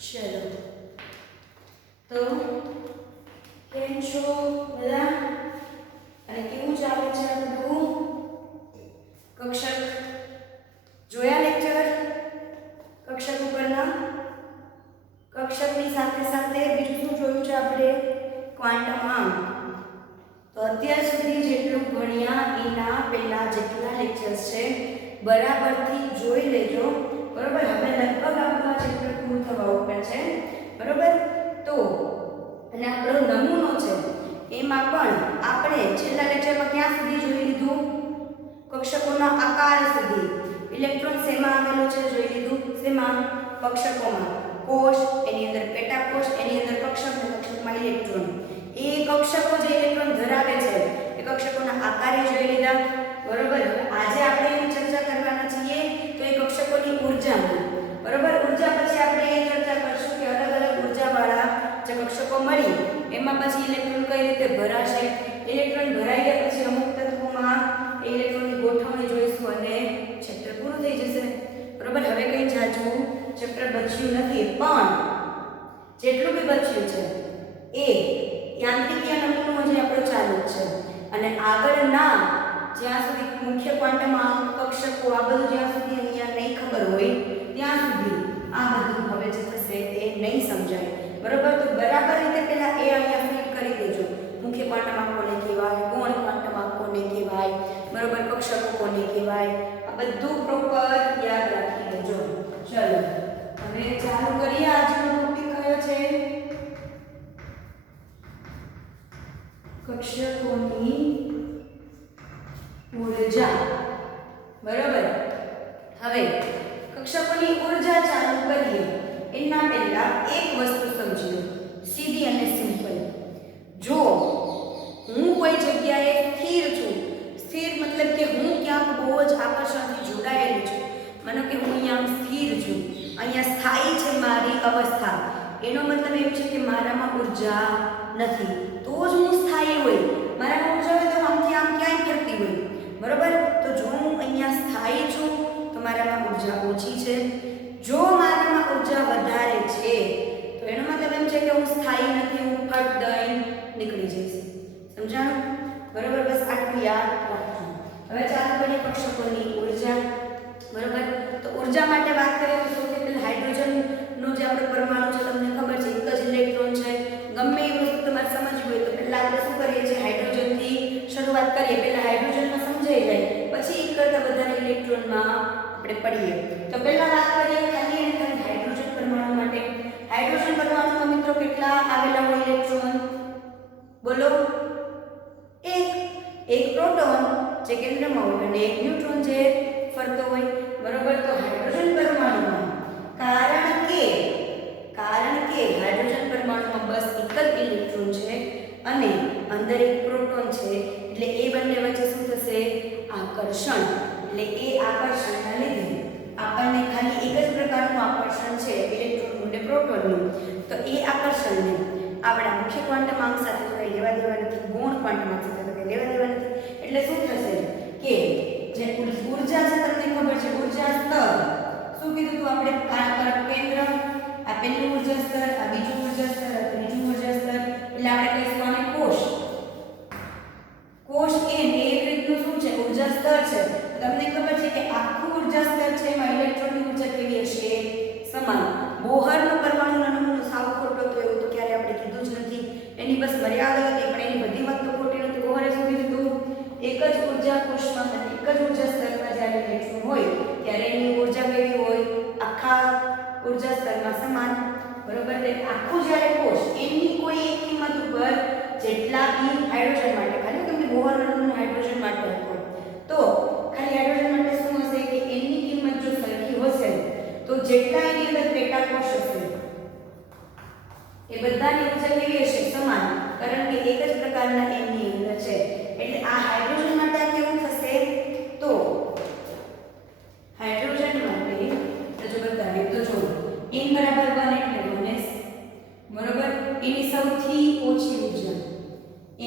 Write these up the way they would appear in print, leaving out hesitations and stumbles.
ચલો તો કેમ છો બધા? અને કેવું ચાલે છે આ બધું? કક્ષક જોયા લેક્ચર કક્ષક ઉપરના? કક્ષકની સાથે સાથે બીજું શું જોયું છે આપણે? ક્વોન્ટમ આંક. તો અત્યાર સુધી જેટલું ભણ્યા એના પહેલા જેટલા લેક્ચર્સ છે બરાબરથી જોઈ લેજો, બરોબર? હવે લગભગ આપણા ચેપ્ટર પૂરું થવા ઉપર છે, બરોબર? તો અને આપણો નમૂનો છે એમાં પણ આપણે છેલ્લા લેક્ચરમાં ક્યાં સુધી જોઈ લીધું? કક્ષકોના આકાર સુધી. ઇલેક્ટ્રોન શેમાં આવેલો છે જોઈ લીધું. શેમાં? કક્ષકોમાં. કોષ, એની અંદર પેટા કોષ, એની અંદર કક્ષક અને કક્ષકમાં ઇલેક્ટ્રોન. એ કક્ષકો જે ઇલેક્ટ્રોન ધરાવે છે એ કક્ષકોના આકારે જોઈ લીધા, બરોબર? આજે આપણે એની ચર્ચા કરવાના છીએ તો એ કક્ષકોની ઊર્જાની, બરોબર? ઊર્જા પછી આપણે એ ચર્ચા કરશું કે અલગ અલગ ઊર્જાવાળા જે કક્ષકો મળી એમાં પછી ઇલેક્ટ્રોન કઈ રીતે ભરાશે. ઇલેક્ટ્રોન ભરાઈ ગયા પછી અમુક તત્વોમાં ઇલેક્ટ્રોનની ગોઠવણી જોઈશું અને ચેપ્ટર પૂરું થઈ જશે, બરોબર? હવે કઈ જાજુ ચેપ્ટર બચ્યું નથી, પણ જેટલું બી બચ્યું છે એ યાંત્રિકીય નમૂનો જે આપણો ચાલુ છે અને આગળના જ્યાં સુધી મુખ્ય ક્વોન્ટમ આંક, કક્ષકો આ બધું જ્યાં સુધી અહીંયા નહીં ખબર હોય ત્યાં સુધી આ બધું હવે જે થશે એ નહીં સમજાય, બરોબર? તો બરાબર રીતે પહેલા એ અહીંયા ફિટ કરી દેજો. મુખ્ય ક્વોન્ટમ આંક કોને કહેવાય, ગૌણ ક્વોન્ટમ આંક કોને કહેવાય, બરોબર? કક્ષકો કોને કહેવાય, આ બધું પ્રોપર યાદ રાખી લેજો. ચલો હવે ચાલુ કરીએ. આજનો ટોપિક કયો છે? કક્ષકોની ઊર્જા, બરોબર? હવે કક્ષકોની ઊર્જા ચાલુ કરીએ એના પહેલા એક વસ્તુ સમજી લો, સીધી અને સિમ્પલ. જો હું કોઈ જગ્યાએ સ્થિર છું, સ્થિર મતલબ કે હું ક્યાંક બહુ જ આકર્ષણથી જોડાયેલી છું, માનો કે હું અહીંયા સ્થિર છું, અહીંયા સ્થાયી છે મારી અવસ્થા, એનો મતલબ એમ છે કે મારામાં ઊર્જા નથી, તો જ હું સ્થાયી હોય. મારામાં ઊર્જા હોય તો આમથી આમ ક્યાંય ફરતી હોય, બરોબર? તો જો હું અહીંયા સ્થાયી છું તો મારામાં ઊર્જા ઓછી છે. જો મારામાં ઊર્જા વધારે છે તો એનો મતલબ એમ છે કે હું સ્થાયી નથી, હું ફટ દઈને નીકળી જઈશ. સમજાણું? બરોબર? બસ આટલું યાદ રાખજો. હવે ચાલો કરીએ કક્ષકોની ઊર્જા, બરોબર? તો ઊર્જા માટે વાત કરીએ તો સૌથી પહેલા હાઇડ્રોજનનો જે આપણો પરમાણુ છે તમને ખબર છે એક જ ઇલેક્ટ્રોન છે. ગમે એ વસ્તુ તમારે સમજવી હોય તો પહેલા આપણે શું કરીએ છીએ? હાઇડ્રોજનથી શરૂઆત કરીએ. પહેલા હાઇડ્રોજનમાં સમજાઈ જાય પછી એક કરતાં વધારે ઇલેક્ટ્રોનમાં આપણે પડીએ. તો પહેલા વાત કરીએ ખાલી અને ખાલી હાઇડ્રોજન પરમાણુ માટે. હાઇડ્રોજન પરમાણુમાં મિત્રો કેટલા આવેલા હોય ઇલેક્ટ્રોન? બોલો. એક પ્રોટોન જે કેન્દ્રમાં હોય અને એક ન્યુટ્રોન જે ફરતો હોય, બરોબર? તો હાઇડ્રોજન પરમાણુમાં કારણ કે હાઇડ્રોજન પરમાણુમાં બસ એક જ ઇલેક્ટ્રોન છે અને અંદર એક પ્રોટોન છે, એટલે એ બંને વચ્ચે શું થશે? આકર્ષણ. એટલે એ આકર્ષણના લીધે આપણને ખાલી એક જ પ્રકારનું આકર્ષણ છે ઇલેક્ટ્રોનનું અને પ્રોટોનનું, તો એ આકર્ષણને આપણા મુખ્ય ક્વોન્ટમ આંક સાથે કંઈ લેવા દેવા નથી, ગૌણ ક્વોન્ટમ આંક સાથે કંઈ લેવા દેવા નથી. એટલે શું થશે કે જે ઊર્જા છે તમને ખબર છે, ઊર્જા સ્તર શું કીધું હતું આપણે? આ કેન્દ્ર, આ પહેલું ઊર્જા સ્તર, આ બીજું ઊર્જા સ્તર, આ ત્રીજું ઊર્જા સ્તર, એટલે આપણે કહીશું આને કોષ. કોષ એ એક રીતનું શું છે? ઊર્જા સ્તર છે. તમને ખબર છે કે આખું ઊર્જા સ્તર છે એમાં ઇલેક્ટ્રોનની ઊર્જા કેવી હશે? સમાન. બોહરનો પરમાણુનો નમૂનો સાવ ખોટો તો એવું તો ક્યારે આપણે કીધું જ નથી. એની બસ મર્યાદા હતી, પણ એની બધી વાત તો ખોટી નથી. બોહરે શું કીધું હતું? એક જ ઊર્જા કોષમાં અને એક જ ઊર્જા સ્તરમાં જ્યારે ઇલેક્ટ્રોન હોય ત્યારે એની ઊર્જા કેવી હોય? આખા ઊર્જા સ્તરમાં સમાન, બરોબર? તે આખું જ્યારે કોષ એની કોઈ એક કિંમત ઉપર જેટલા બી હાઇડ્રોજન માટે, ખાલી તમને બોહરનો નમૂનો હાઇડ્રોજન માટે હતો તો ખાલી હાઇડ્રોજન માટે શું હશે કે એની કિંમત જો સરખી હશે તો જેટલા એની અંદર પેટા કોષ હશે એ બધાની ઊર્જા કેવી હશે? સમાન, કારણ કે એક જ પ્રકારના એમની અંદર છે. એટલે આ હાઇડ્રોજન માટે કેવું થશે? તો હાઇડ્રોજન માટે જો બતાવીએ તો જો n બરાબર 1 એટલે 1s, બરોબર? એની સૌથી ઓછી ઊર્જા,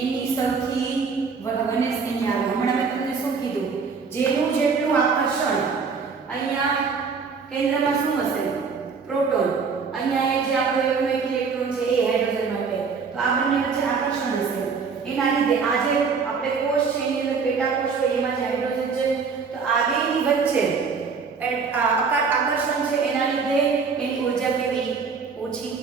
એની સૌથી 1s એની આવે. હમણાં મેં તમને શું કીધું? જેનું જેટલું આકર્ષણ અહીંયા કેન્દ્રમાં શું હશે? પ્રોટોન. અહીંયા એ જે આપણો એવો એક ઇલેક્ટ્રોન છે એ હાઇડ્રોજન માટે તો આ બંને વચ્ચે આકર્ષણ હશે એના લીધે આ જે આપણે કોષ છે એની અંદર પેટા કોષ હોય એમાં જે હાઇડ્રોજન છે તો આ બેની વચ્ચે આકર્ષણ છે એના લીધે એની ઊર્જા કેવી ઓછી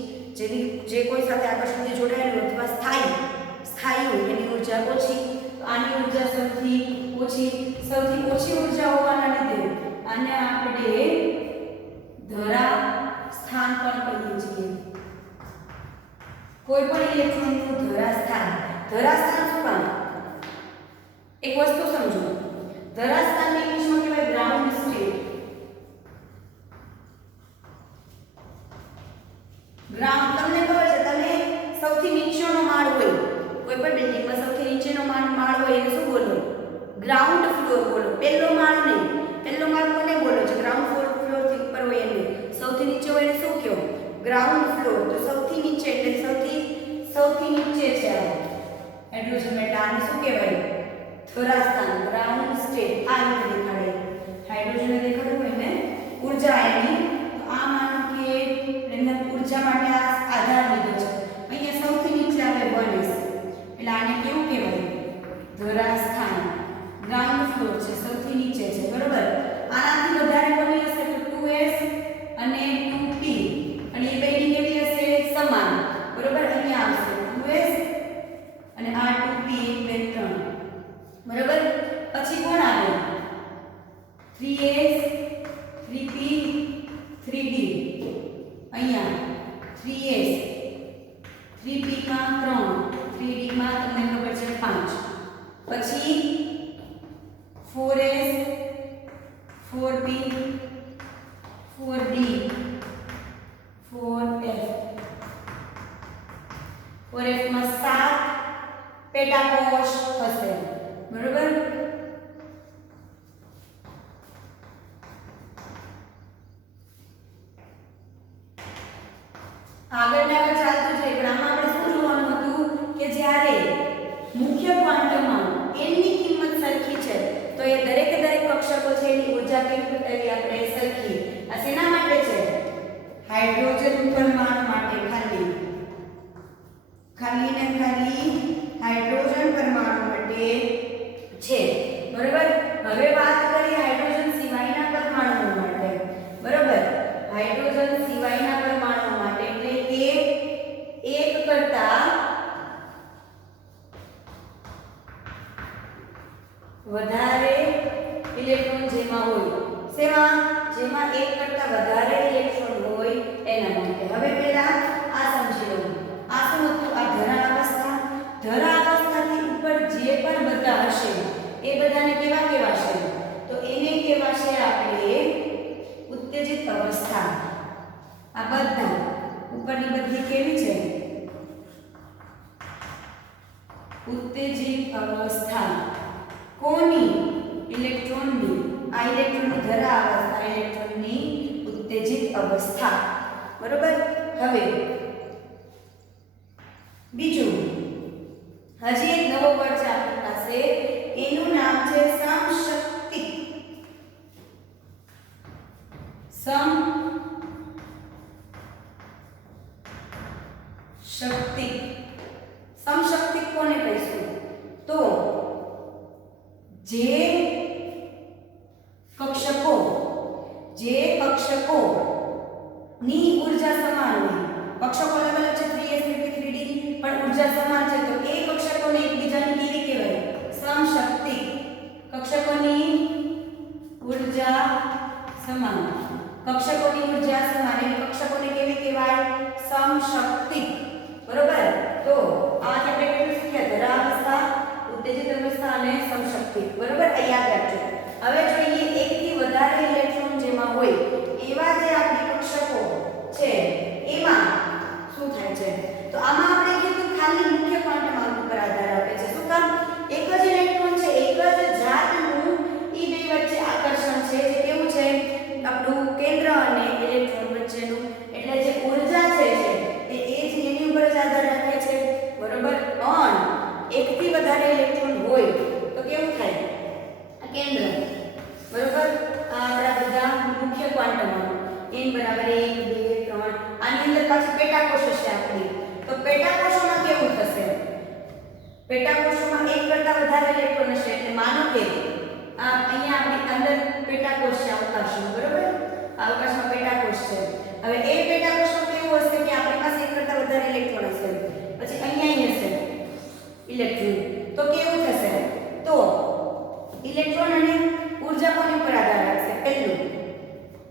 જે કોઈ સાથે આકર્ષણથી જોડાયેલું અથવા સ્થાયી હોય એની ઊર્જા ઓછી તો આની ઊર્જા સૌથી ઓછી ઊર્જા હોવાના લીધે આને આપણે ધરા સ્થાન પણ કહીએ છીએ કોઈ પણ ઇલેક્ટ્રોનનું ધરા સ્થાન શું કામ એક વસ્તુ સમજો ધરા સ્થાનને ઇંગ્લિશમાં કહેવાય ગ્રાઉન્ડ સ્ટેટ ગ્રાઉન્ડ તમને ખબર છે તમે સૌથી નીચેનો માળ હોય કોઈ પણ બિલ્ડિંગમાં સૌથી નીચેનો માળ હોય એને શું બોલો ગ્રાઉન્ડ ફ્લોર બોલો પહેલો માળ નહીં પહેલો માળ કોને બોલો છે ગ્રાઉન્ડ ફ્લોર થી ઉપર હોય એને સૌથી નીચે હોય એને શું કહો ગ્રાઉન્ડ ફ્લોર તો સૌથી નીચે એટલે સૌથી નીચે છે હાઇડ્રોજન મેટા આને શું કહેવાય ધરા સ્થાન ગ્રાઉન્ડ સ્ટેટ આ રીતે દેખાડે હાઇડ્રોજન દેખાડે હોય ને ઊર્જા એની તો આ માનો કે એના ઊર્જા માટે આ આધાર લીધો છે અહીંયા સૌથી નીચે આવે 1s એટલે આને કેવું કહેવાય ધરા સ્થાન ગ્રાઉન્ડ ફ્લોર છે સૌથી નીચે છે બરોબર આનાથી વધારે કોની હશે તો 2s અને 2p અને એ બેની કેવી હશે સમાન બરોબર અહીંયા આવશે 2s અને આ 2p 1 2 3 બરોબર પછી કોણ આવે 3s 3p 3d અહીંયા 3s 3p માં 3 3d માં તમને ખબર છે 5 પછી 4s 4p 4d 4f માં 7 પેટા કોષ હશે બરોબર આગળના ચાલતું છે પણ આમાં આપણે શું જોવાનું હતું કે જ્યારે મુખ્ય ક્વોન્ટમમાં n ની કિંમત સરખી છે તો એ દરેક કક્ષકો છે એની ઊર્જા કેવી બતાવી આપણે સરખી આ શેના માટે છે હાઇડ્રોજન પરમાણુ માટે ખાલી હાઇડ્રોજન પરમાણુ માટે છે બરોબર હવે વાત કરીએ હાઇડ્રોજન સિવાયના પરમાણુઓ માટે બરોબર હાઇડ્રોજન સિવાયના પરમાણુઓ માટે એટલે કે એક કરતા વધારે ઇલેક્ટ્રોન જેમાં એક કરતા વધારે ઇલેક્ટ્રોન હોય એના માટે હવે પહેલા આ સમજી લો આ શું હતું આ ધરા અવસ્થાથી ઉપર જે પણ બધા હશે એ બધાને કેવા કહેવાશે તો એને કહેવાશે આપણે ઉત્તેજિત અવસ્થા આ બધા ઉપરની બધી કેવી છે ઉત્તેજિત અવસ્થા કોની ઇલેક્ટ્રોનની આ ઇલેક્ટ્રોનની ધરા અવસ્થા ઇલેક્ટ્રોનની ઉત્તેજિત અવસ્થા બરોબર હવે બીજું હજી એક નવો વર્ડ છે આપણી પાસે એનું નામ છે સમશક્તિક સમશક્તિક કોને કહીશું તો જે કક્ષકો ની ઊર્જા સમાન હોય કક્ષકો અલગ અલગ છે 3s 3p 3d પણ ઊર્જા સમાન છે તો એ કક્ષકોને એકબીજાની કેવી કહેવાય સમશક્તિક કક્ષકોની ઊર્જા સમાન એટલે કક્ષકોને કેવી કહેવાય સમશક્તિક બરોબર તો આ આપણે કેટલું શીખ્યા ધરા અવસ્થા ઉત્તેજિત અવસ્થા અને સમશક્તિક બરોબર આ યાદ રાખજો હવે જોઈએ એક થી વધારે ઇલેક્ટ્રોન જેમાં હોય એવા જે આપણી કક્ષકો છે એમાં શું થાય છે તો આમાં આપણે કીધું ખાલી મુખ્ય ક્વોન્ટમ અંક પર આધાર આપે છે શું કામ એક જ ઇલેક્ટ્રોન છે એક જ જાતનું ઈ બે વચ્ચે આકર્ષણ છે જે કેવું છે આપણું કેન્દ્ર અને ઇલેક્ટ્રોન વચ્ચેનું એટલે જે ઊર્જા છે એ જ એની ઉપર જ આધાર રાખે છે બરોબર પણ એક થી વધારે ઇલેક્ટ્રોન હોય તો કેવું થાય આ કેન્દ્ર બરોબર આ આપણા બધા મુખ્ય ક્વોન્ટમ n = 1 2 3 આની અંદર પાછી પેટાકોષ હશે આપણી. તો પેટાકોષોમાં કેવું થશે? પેટાકોષોમાં એક કરતા વધારે ઇલેક્ટ્રોન હશે. એટલે માનો કે આ અહીંયા આપણી અંદર પેટાકોષ છે અવકાશમાં, બરોબર? અવકાશમાં પેટાકોષ છે. હવે એ પેટાકોષમાં કેવું હશે કે આપણી પાસે એક કરતા વધારે ઇલેક્ટ્રોન હશે. પછી અહીંયા હશે ઇલેક્ટ્રોન. તો કેવું થશે? તો ઇલેક્ટ્રોન અને ઊર્જા કોની પર આધાર રાખશે? પહેલું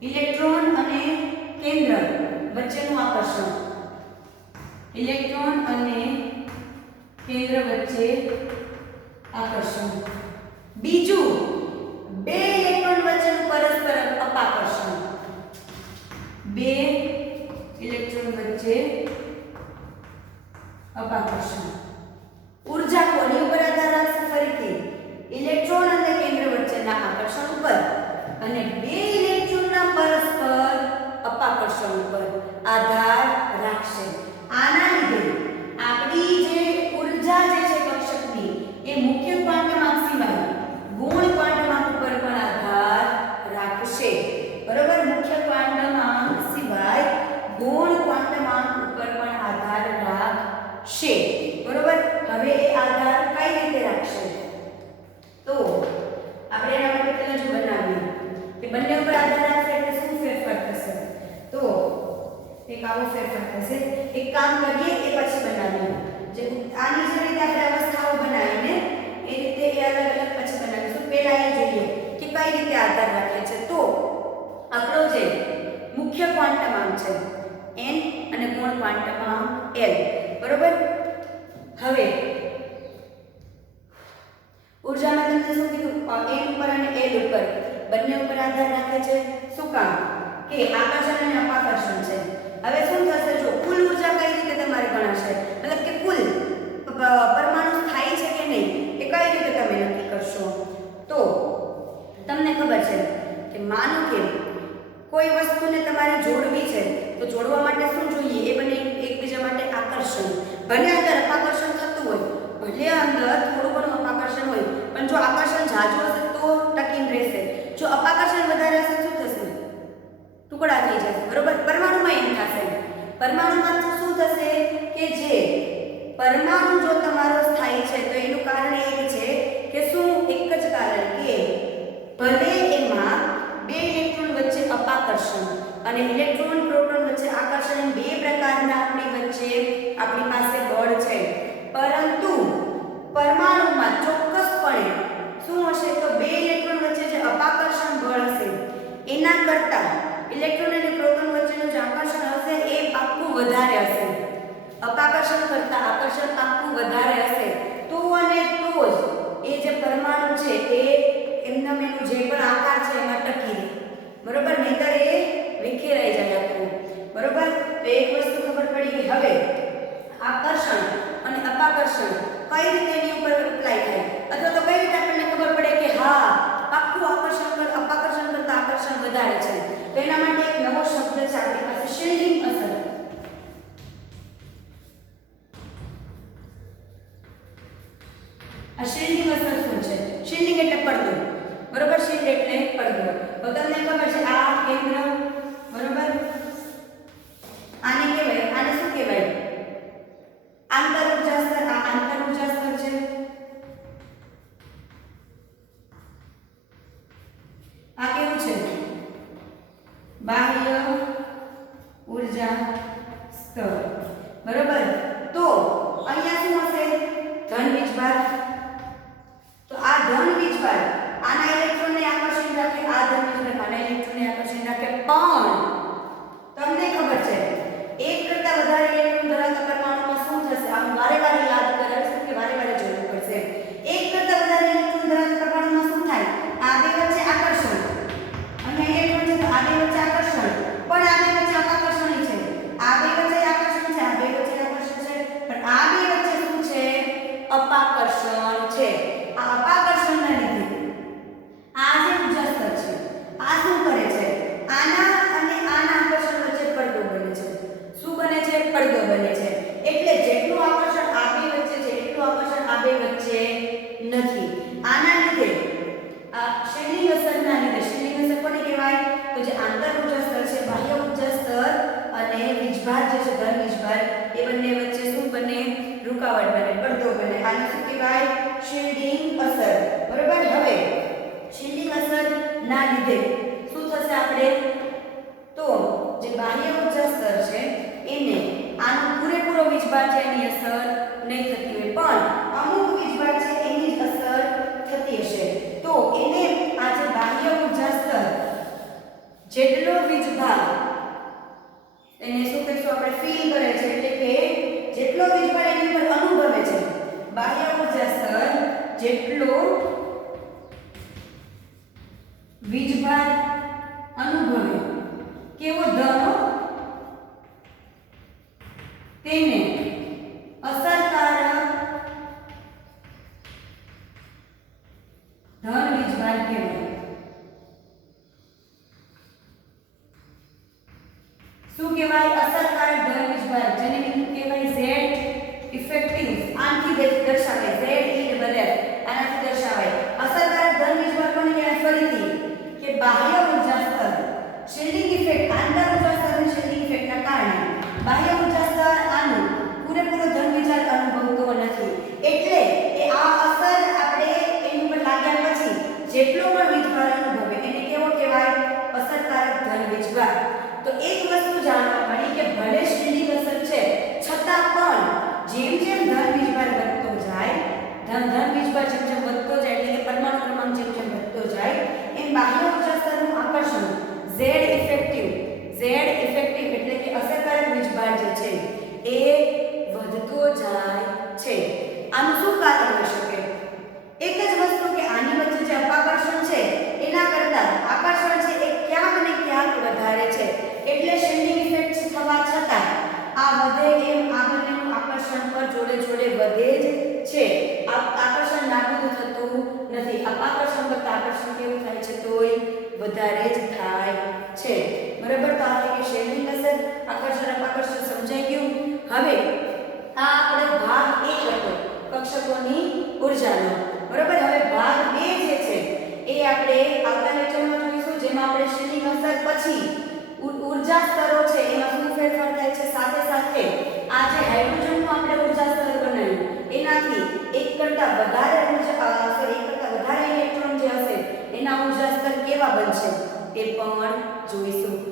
ઇલેક્ટ્રોન અને કેન્દ્ર વચ્ચેનું આકર્ષણ. ઇલેક્ટ્રોન અને કેન્દ્ર વચ્ચે આકર્ષણ. બીજું બે ઇલેક્ટ્રોન વચ્ચેનું પરસ્પર અપાકર્ષણ. બે ઇલેક્ટ્રોન વચ્ચે અપાકર્ષણ. ઊર્જા કોની ઉપર આધાર રાખશે? ફરીથી ઇલેક્ટ્રોન અને કેન્દ્ર વચ્ચેના આકર્ષણ ઉપર અને બે ઇલેક્ટ્રોનના પરસ્પર અપાકર્ષણ ઉપર આધાર રાખશે. આના લીધે આપણી જે ઊર્જા જે છે કક્ષકની એ મુખ્ય ક્વાન્ટમ સિવાય ગુણ ક્વાન્ટમ ઉપર પણ આધાર રાખશે. બરોબર? મુખ્ય ક્વાન્ટમ સિવાય ગુણ ક્વાન્ટમ ઉપર પણ આધાર રાખશે. બરોબર? હવે એ આધાર કઈ રીતે રાખશે? તો આપણે એના માટે પહેલા જો બનાવીએ કે બંને ઉપર આધાર રાખશે એટલે શું ફેરફાર થશે? તો એક આવો ફેરફાર થશે. એક કામ કરીએ એ પછી બનાવીએ. જે આની જે રીતે આપણે અવસ્થાઓ બનાવીને એ રીતે એ અલગ અલગ પછી બનાવીશું. પહેલા એ જોઈએ કે કઈ રીતે આધાર રાખે છે. તો આપણો જે મુખ્ય ક્વાન્ટમ છે n અને ગૌણ ક્વાન્ટમ l. બરોબર? હવે ઊર્જામાં તમને શું કીધું? n ઉપર અને l ઉપર બંને ઉપર આધાર રાખે છે. શું કામ? કે આકર્ષણ અને અપાકર્ષણ છે. હવે શું થશે? જો કુલ ઊર્જા કઈ રીતે તમારે ગણાશે? મતલબ કે કુલ પરમાણુ થાય છે કે નહીં એ કઈ રીતે તમે નક્કી કરશો? તો તમને ખબર છે કે માનો કે કોઈ વસ્તુને તમારે જોડવી છે તો જોડવા માટે શું જોઈએ? એ બંને એકબીજા માટે આકર્ષણ. ભલે અંદર અપાકર્ષણ થતું હોય, ભલે અંદર થોડું ઘણું અપાકર્ષણ હોય, પણ જો આકર્ષણ ઝાઝું હશે તો ટકીને રહેશે. જો અપાકર્ષણ વધારે હશે શું થશે? ટુકડા થઈ જશે. બરોબર? પરમાણુમાં એમ થશે. પરમાણુમાં શું થશે કે જે પરમાણુ જો તમારો સ્થાયી છે તો એનું કારણ એક છે કે શું? એક જ કારણ કે ભલે એમાં બે ઇલેક્ટ્રોન વચ્ચે અપાકર્ષણ અને ઇલેક્ટ્રોન પ્રોટોન વચ્ચે આકર્ષણ બે પ્રકારના આપણી વચ્ચે આપણી પાસે બળ છે, પરંતુ પરમાણુમાં ચોક્કસપણે શું હશે? તો બે ઇલેક્ટ્રોન વચ્ચે જે અપાકર્ષણ બળ હશે એના કરતાં ઇલેક્ટ્રોન અને પ્રોટોન વચ્ચેનું જે આકર્ષણ હશે એ પાક્કું વધારે હશે. અપાકર્ષણ કરતાં આકર્ષણ પાક્કું વધારે હશે. તો અને તો જ એ જે પરમાણુ છે એ એમનો એનો જે પણ આકાર છે એમાં ટકી રહે. બરોબર? નહીતર એ વિખેરાઈ જાય આખું. બરોબર? તો એક વસ્તુ ખબર પડી કે હવે આકર્ષણ અને અપાકર્ષણ કઈ રીતે એની ઉપર એપ્લાય થાય, અથવા તો કઈ રીતે આપણને ખબર પડે કે હા પાક્કું અપાકર્ષણ કરતાં આકર્ષણ વધારે છે? તો એના માટે એક નવો શબ્દ છે આપણી પાસે, શિલ્ડિંગ અસર. આ શિલ્ડિંગ અસર શું છે? શિલ્ડિંગ એટલે પડદો. બરોબર? શિલ્ડ એટલે પડદો. તો તમને ખબર છે આ કેન્દ્ર, બરોબર, આને કહેવાય, આને શું કહેવાય? આંતર ઊર્જા સ્તર. આ આંતર ઊર્જા સ્તર છે. આ કેવું છે? બાહ્ય ઊર્જા સ્તર. બરોબર? તો અહીંયા શું હશે? ધન વીજભાર. તો આ ધન વીજભાર આના ઇલેક્ટ્રોનને આકર્ષિત રાખે, આ ધન વીજભાર આના ઇલેક્ટ્રોનને આકર્ષિત રાખે. પણ તમને ખબર છે એક કરતા વધારે ઇલેક્ટ્રોન ધરાવતા પરમાણુમાં શું થશે? આમ વારે વારે યાદ કરાવીશું કે વારે વારે જોવું પડશે. એક કરતા વધારે ઇલેક્ટ્રોન ધરાવતા પરમાણુમાં શું થાય? આ બે વચ્ચે આકર્ષણ. અહીંયા ઇલેક્ટ્રોન છે તો આ બે વચ્ચે આકર્ષણ, પણ આ બે વચ્ચે અપાકર્ષણ છે. આ બે વચ્ચે આકર્ષણ છે, આ બે વચ્ચે આકર્ષણ છે, પણ આ બે વચ્ચે શું છે? અપાકર્ષણ છે. આ અપાકર્ષણના લીધે આ જે ઊર્જા સ્તર છે આ શું કરે છે? આના અને આના આકર્ષણ વચ્ચે પડદો બને છે. શું બને છે? પડદો બને છે. એટલે જેટલું આકર્ષણ આ બે વીજભાર જે છે ધન વીજભાર એ બંને વચ્ચે શું બને રૂકાવટ બને પડદો બને આને શું કહેવાય શિલ્ડિંગ અસર બરોબર હવે શિલ્ડિંગ અસર ના લીધે શું થશે આપણે તો જે બાહ્ય ઊર્જા સ્તર છે એને આનો પૂરેપૂરો વીજભાર છે એની અસર નહીં થતી હોય પણ અમુક વીજભાર છે એની જ અસર થતી હશે તો એને આ જે બાહ્ય ઊર્જા સ્તર જેટલો વીજભાર એને શું કહીશું આપણે ફીલ કરે છે એટલે કે જેટલો વીજભાર એની ઉપર અનુભવે છે બાહ્ય ઊર્જા સ્તર જેટલો વીજભાર અનુભવે કેવો ધન તેને અસરકારક ધન વીજભાર કહેવાય શું કહેવાય અસરકારક ધન વીજભાર જેને કહેવાય Z ઇફેક્ટિવ આનાથી દર્શાવાય Z E ડબલ F આનાથી દર્શાવાય અસરકારક ધન વીજભાર કોને કહેવાય ફરીથી કે બાહ્ય ઊર્જા સ્તર શિલ્ડિંગ ઇફેક્ટ આંતર ઊર્જા સ્તરની શિલ્ડિંગ ઇફેક્ટના કારણે બાહ્ય ઊર્જા સ્તર આનું પૂરેપૂરો ધન વીજભાર અનુભવતો નથી એટલે એ આ અસર આપણે એની ઉપર લાગ્યા પછી જેટલો પણ વીજભાર અનુભવે એને કેવો કહેવાય અસરકારક ધન વીજભાર તો એક વસ્તુ જાણવા મળી કે ભલે શિલ્ડિંગ અસર છે છતાં પણ જેમ જેમ ધન વીજભાર વધતો જાય ધન વીજભાર જેમ જેમ વધતો જાય એટલે કે પરમાણુ ક્રમાંક જેમ જેમ વધતો જાય એમ બાહ્ય ઊર્જા સ્તરનું આકર્ષણ Z ઇફેક્ટિવ એટલે કે અસરકારક વીજભાર જે છે એ વધતો જાય છે આનું શું કારણ હોઈ શકે એક જ વસ્તુ કે આની વચ્ચે જે અપાકર્ષણ છે એના કરતા આકર્ષણ છે એ ક્યાંક ને ક્યાંક વધારે છે એટલે શિલ્ડિંગ ઇફેક્ટ થવા છતાં આ વધે એમ આ બંનેનું આકર્ષણ પર જોડે જોડે વધે જ છે આ આકર્ષણ નાબૂદ થતું નથી અપાકર્ષણ કરતા આકર્ષણ કેવું થાય છે તોય વધારે જ થાય છે બરાબર તો આ કે શિલ્ડિંગ અસર આકર્ષણ અપાકર્ષણ સમજાઈ ગયું હવે આ આપણે ભાગ 1 હતો કક્ષકોની ઊર્જાનો બરાબર હવે ભાગ 2 જે છે એ આપણે આવતા લેક્ચરમાં જોઈશું જેમાં આપણે શિલ્ડિંગ અસર પછી ઊર્જા સ્તરો છે એમાં શું ફેરફાર થાય છે સાથે સાથે આ જે હાઇડ્રોજનનું આપણે ઊર્જા સ્તર બનાવ્યું એનાથી એક કરતા વધારે ઇલેક્ટ્રોન જે હશે એના ઊર્જા સ્તર કેવા બનશે તે પણ જોઈશું